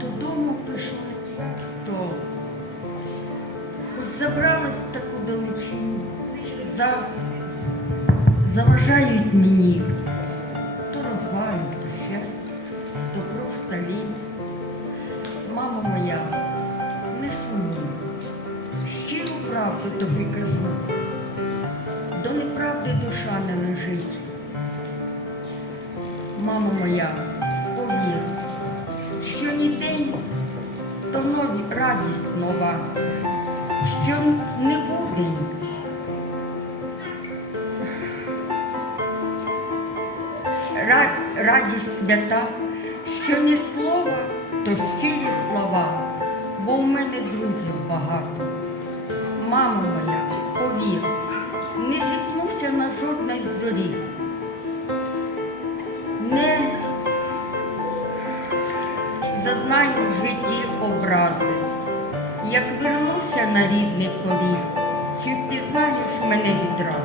додому пишу стол. Хоч забралась в таку далечінь, за... заважають мені. То розваги, то щастя, добро в столі. Мамо моя, не сумуй, щиру правду тобі кажу. До неправди душа не лежить. Мамо моя, що день, то нові радість нова, що не буде. Радість свята, що ні слова, то щирі слова, бо в мене друзів багато. Мамо моя, повір, не зіткнуся на жодній з. Зазнаю в житті образи. Як вернуся на рідний поріг, чи впізнаєш мене відразу?